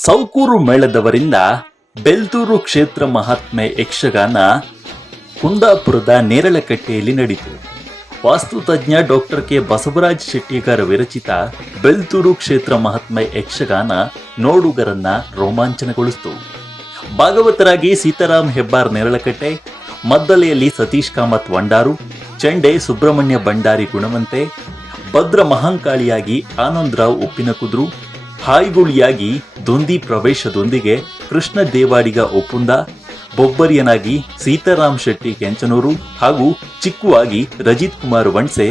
ಸೌಕೂರು ಮೇಳದವರಿಂದ ಬೆಲ್ತೂರು ಕ್ಷೇತ್ರ ಮಹಾತ್ಮೆ ಯಕ್ಷಗಾನ ಕುಂದಾಪುರದ ನೇರಳಕಟ್ಟೆಯಲ್ಲಿ ನಡೆಯಿತು. ವಾಸ್ತುತಜ್ಞ ಡಾಕ್ಟರ್ ಕೆ ಬಸವರಾಜ್ ಶೆಟ್ಟಿಗಾರ ವಿರಚಿತ ಬೆಲ್ತೂರು ಕ್ಷೇತ್ರ ಮಹಾತ್ಮೆ ಯಕ್ಷಗಾನ ನೋಡುಗರನ್ನ ರೋಮಾಂಚನಗೊಳಿಸಿತು. ಭಾಗವತರಾಗಿ ಸೀತಾರಾಮ್ ಹೆಬ್ಬಾರ್ ನೇರಳಕಟ್ಟೆ, ಮದ್ದಲೆಯಲ್ಲಿ ಸತೀಶ್ ಕಾಮತ್ ವಂಡಾರು, ಚಂಡೆ ಸುಬ್ರಹ್ಮಣ್ಯ ಭಂಡಾರಿ ಗುಣವಂತೆ, ಭದ್ರ ಮಹಾಂಕಾಳಿಯಾಗಿ ಆನಂದರಾವ್ ಉಪ್ಪಿನಕುದ್ರು, ಹಾಯ್ಗುಳಿಯಾಗಿ ದೊಂದಿ ಪ್ರವೇಶದೊಂದಿಗೆ ಕೃಷ್ಣ ದೇವಾಡಿಗ ಒಪ್ಪುಂದ, ಬೊಬ್ಬರಿಯನಾಗಿ ಸೀತಾರಾಮ್ ಶೆಟ್ಟಿ ಕೆಂಚನೂರು ಹಾಗೂ ಚಿಕ್ಕುವಾಗಿ ರಜಿತ್ ಕುಮಾರ್ ವಣ್ಸೆ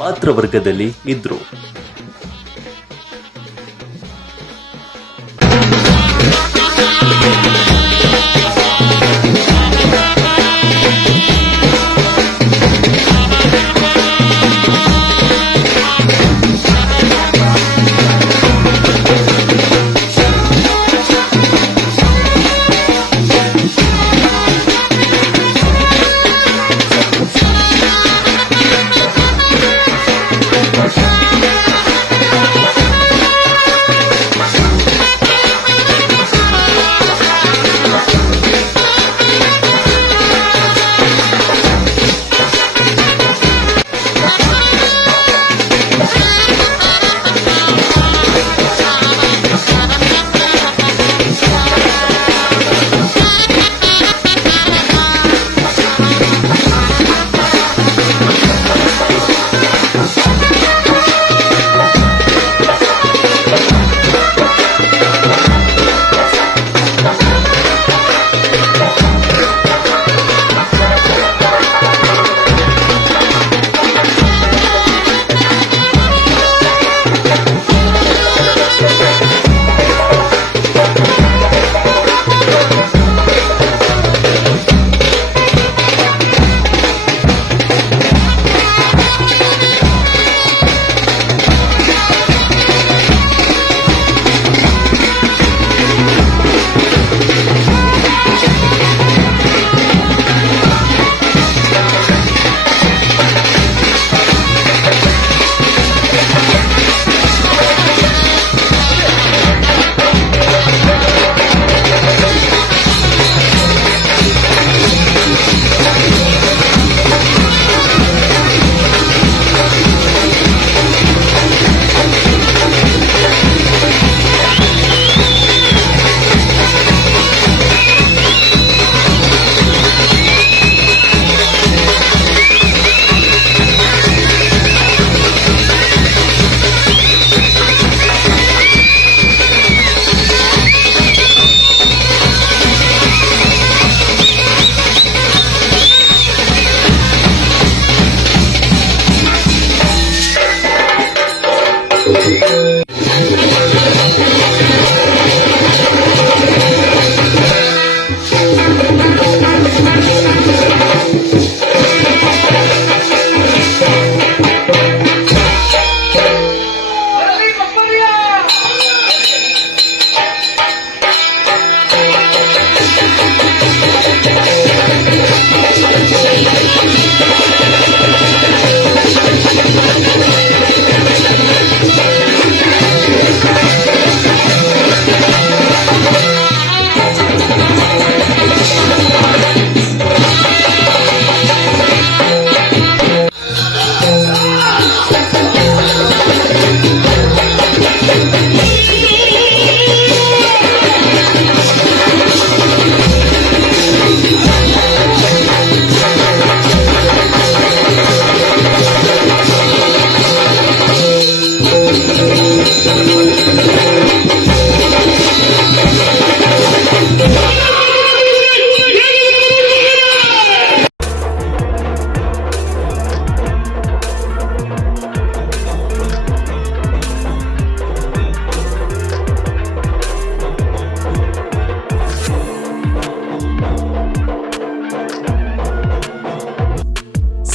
ಪಾತ್ರವರ್ಗದಲ್ಲಿ ಇದ್ರು.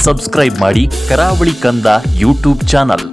ಸಬ್ಸ್ಕ್ರೈಬ್ ಮಾಡಿ ಕರಾವಳಿ ಕಂದ ಯೂಟ್ಯೂಬ್ ಚಾನಲ್.